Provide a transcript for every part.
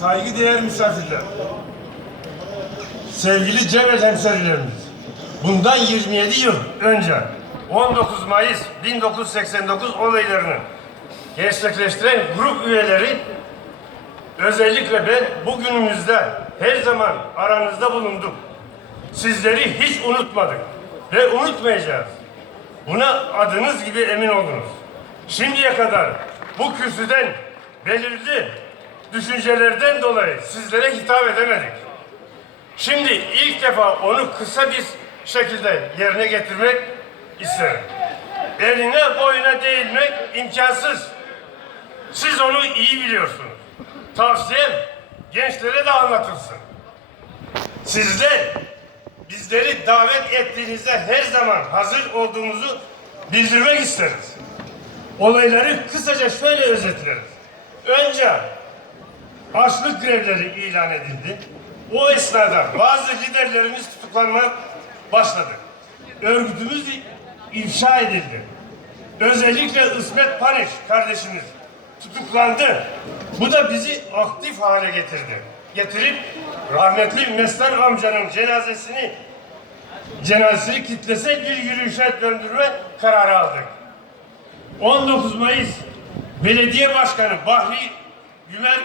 saygıdeğer misafirler, sevgili Cevdet hemşerilerimiz, bundan 27 yıl önce 19 Mayıs 1989 olaylarını gerçekleştiren grup üyeleri özellikle ben bugünümüzde her zaman aranızda bulundum. Sizleri hiç unutmadık ve unutmayacağız. Buna adınız gibi emin olunuz. Şimdiye kadar bu kürsüden belirli düşüncelerden dolayı sizlere hitap edemedik. Şimdi ilk defa onu kısa bir şekilde yerine getirmek isterim. Eline boyuna değilmek imkansız. Siz onu iyi biliyorsunuz. Tavsiyem gençlere de anlatılsın. Sizler bizleri davet ettiğinizde her zaman hazır olduğumuzu bildirmek isteriz. Olayları kısaca şöyle özetleriz. Önce açlık grevleri ilan edildi. O esnada bazı liderlerimiz tutuklanmaya başladı. Örgütümüz ifşa edildi. Özellikle İsmet Paniş kardeşimiz tutuklandı. Bu da bizi aktif hale getirdi. Getirip rahmetli Mesler amcanın cenazesini cenazesini kitlesel bir yürüyüşe döndürme kararı aldık. 19 Mayıs Belediye Başkanı Bahri Gümer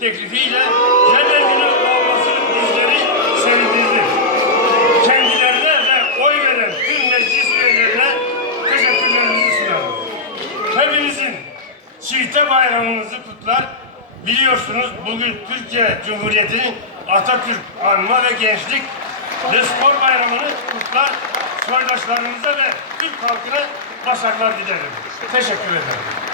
teklifiyle Cemal Günü olması bizleri sevindirdi. Kendilerine ve oy veren tüm meclis üyelerine teşekkürlerimizi sunarım. Hepinizin çifte bayramınızı kutlar. Biliyorsunuz bugün Türkiye Cumhuriyeti'nin Atatürk Anma ve Gençlik ve Spor Bayramı'nı kutlar. Soydaşlarımıza ve Türk halkına başarılar dilerim. Teşekkür ederim.